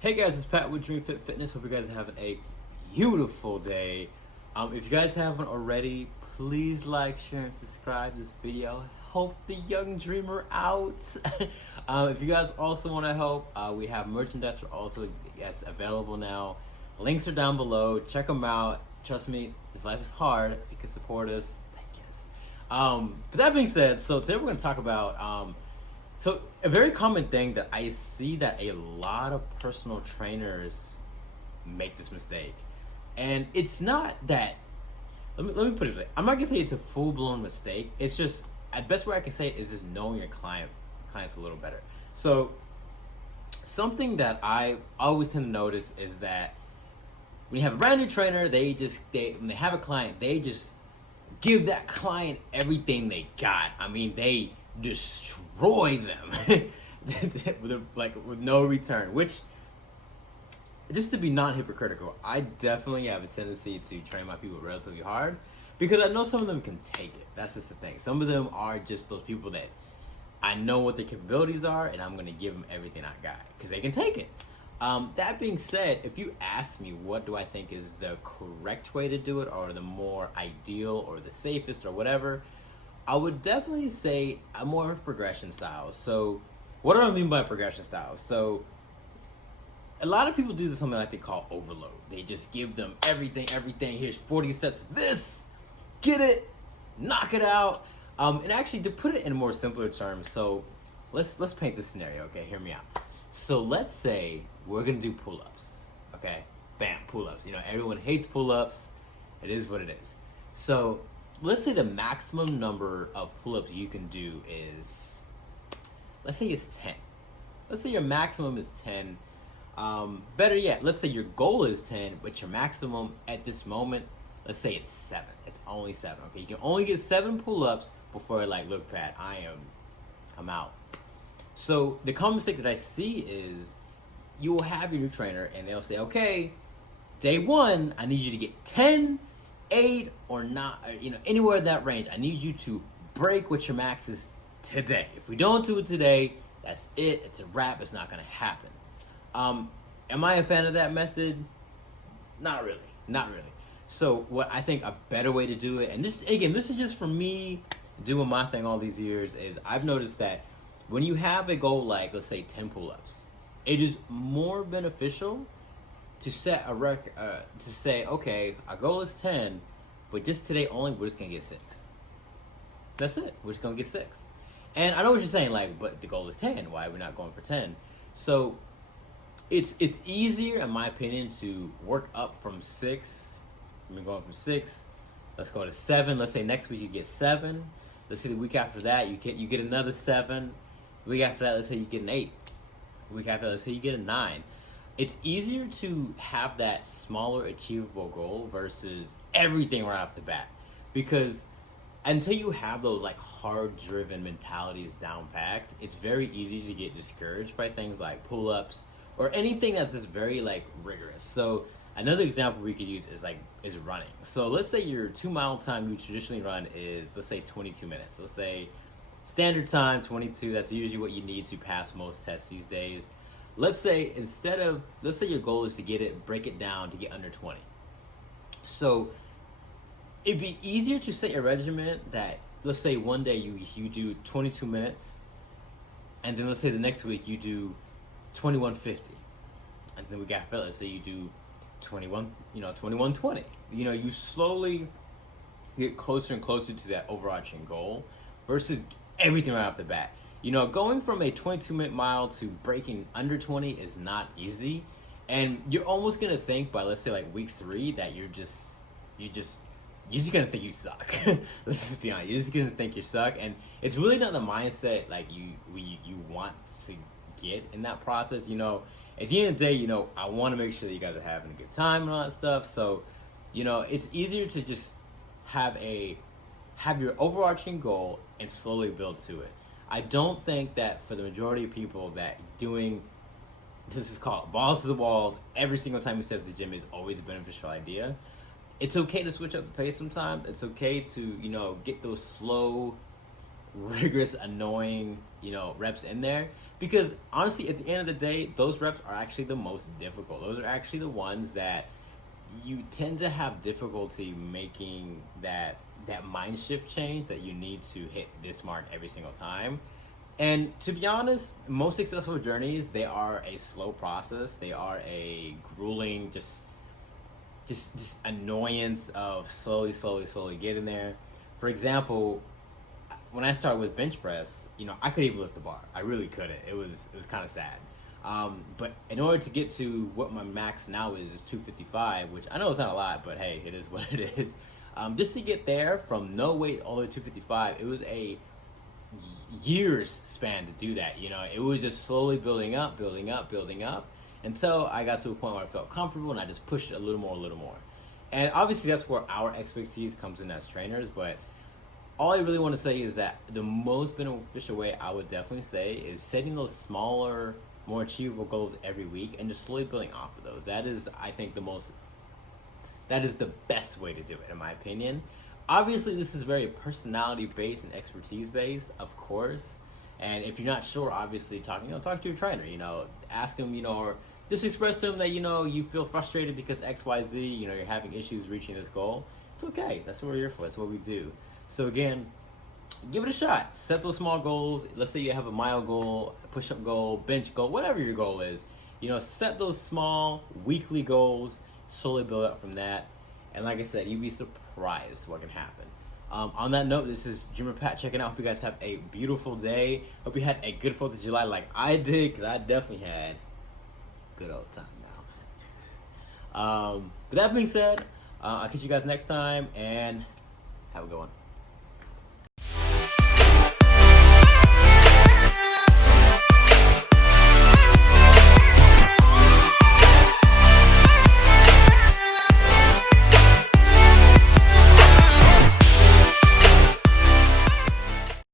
Hey guys, it's Pat with Dream Fit Fitness. Hope you guys are having a beautiful day. If you guys haven't already, please like, share, and subscribe to this video. Help the young dreamer out. If you guys also want to help, we have merchandise that's available now. Links are down below. Check them out. Trust me, this life is hard. If you can support us, thank you. But that being said, so today we're going to talk about so a very common thing that I see that a lot of personal trainers make this mistake. And it's not that, let me put it this way. I'm not gonna say it's a full-blown mistake. It's just, at best way I can say it is just knowing your clients a little better. So something that I always tend to notice is that when you have a brand new trainer, when they have a client, they just give that client everything they got. I mean, they destroy them with no return, which, just to be non-hypocritical, I definitely have a tendency to train my people relatively hard because I know some of them can take it. That's just the thing. Some of them are just those people that I know what their capabilities are and I'm going to give them everything I got because they can take it. That being said, if you ask me what do I think is the correct way to do it or the more ideal or the safest or whatever, I would definitely say a more of a progression style. So what do I mean by progression style? So a lot of people do something like they call overload. They just give them everything. Here's 40 sets of this, get it, knock it out. And actually, to put it in more simpler terms, so let's paint this scenario, okay? Hear me out. So let's say we're gonna do pull-ups, okay? Bam, pull-ups. You know, everyone hates pull-ups. It is what it is. So let's say the maximum number of pull-ups you can do is, let's say it's 10. Let's say your maximum is 10. Better yet, let's say your goal is 10, but your maximum at this moment, let's say it's 7. It's only 7, okay? You can only get 7 pull-ups before like, look, Pat, I'm out. So the common mistake that I see is you will have your new trainer and they'll say, okay, day 1, I need you to get 10, 8 or not, anywhere in that range. I need you to break what your max is today. If we don't do it today, that's it. It's a wrap. It's not going to happen. Am I a fan of that method? Not really. So what I think a better way to do it, and this is just for me doing my thing all these years, is I've noticed that when you have a goal like, let's say 10 pull-ups, it is more beneficial to set a record, to say, okay, our goal is 10, but just today only, we're just gonna get 6. That's it. We're just gonna get 6. And I know what you're saying, like, but the goal is 10. Why are we not going for 10? So it's easier, in my opinion, to work up from 6. We're going from 6. Let's go to 7. Let's say next week you get 7. Let's say the week after that you get another 7. The week after that, let's say you get an 8. The week after that, let's say you get a 9. It's easier to have that smaller achievable goal versus everything right off the bat, because until you have those like hard-driven mentalities down packed, it's very easy to get discouraged by things like pull-ups or anything that's just very like rigorous. So another example we could use is running. So let's say your 2-mile time you traditionally run is, let's say 22 minutes. Let's say standard time 22. That's usually what you need to pass most tests these days. Let's say your goal is to break it down to get under 20. So it'd be easier to set your regimen that, let's say one day you do 22 minutes, and then let's say the next week you do 21:50, and then we got, let's say you do 21:20. You slowly get closer and closer to that overarching goal versus everything right off the bat. Going from a 22-minute mile to breaking under 20 is not easy, and you're almost gonna think by, let's say, like week 3 that you're just gonna think you suck. Let's just be honest. You're just gonna think you suck, and it's really not the mindset like you want to get in that process. At the end of the day, I want to make sure that you guys are having a good time and all that stuff. So, it's easier to just have your overarching goal and slowly build to it. I don't think that for the majority of people that doing, this is called balls to the walls, every single time you step to the gym is always a beneficial idea. It's okay to switch up the pace sometimes. It's okay to, get those slow rigorous, annoying, reps in there. Because honestly, at the end of the day, those reps are actually the most difficult. Those are actually the ones that you tend to have difficulty making that mind shift change that you need to hit this mark every single time. And to be honest, most successful journeys, they are a slow process. They are a grueling, just annoyance of slowly getting there. For example, when I started with bench press, I couldn't even lift the bar. I really couldn't. It was kind of sad. But in order to get to what my max now is 255, which I know is not a lot, but hey, it is what it is. Just to get there from no weight all the way to 255, it was a years span to do that. It was just slowly building up until I got to a point where I felt comfortable and I just pushed it a little more. And obviously that's where our expertise comes in as trainers, but all I really want to say is that the most beneficial way I would definitely say is setting those smaller, more achievable goals every week and just slowly building off of those. That is, I think, that is the best way to do it, in my opinion. Obviously, this is very personality-based and expertise-based, of course. And if you're not sure, obviously, talk to your trainer. Ask him, or just express to him that you feel frustrated because X, Y, Z. You're having issues reaching this goal. It's okay. That's what we're here for. That's what we do. So again, give it a shot. Set those small goals. Let's say you have a mile goal, a push-up goal, bench goal, whatever your goal is. Set those small weekly goals. Slowly build up from that. And like I said, you'd be surprised what can happen. On that note, this is Dreamer Pat checking out. Hope you guys have a beautiful day. Hope you had a good 4th of July like I did, because I definitely had a good old time now. With that being said, I'll catch you guys next time, and have a good one.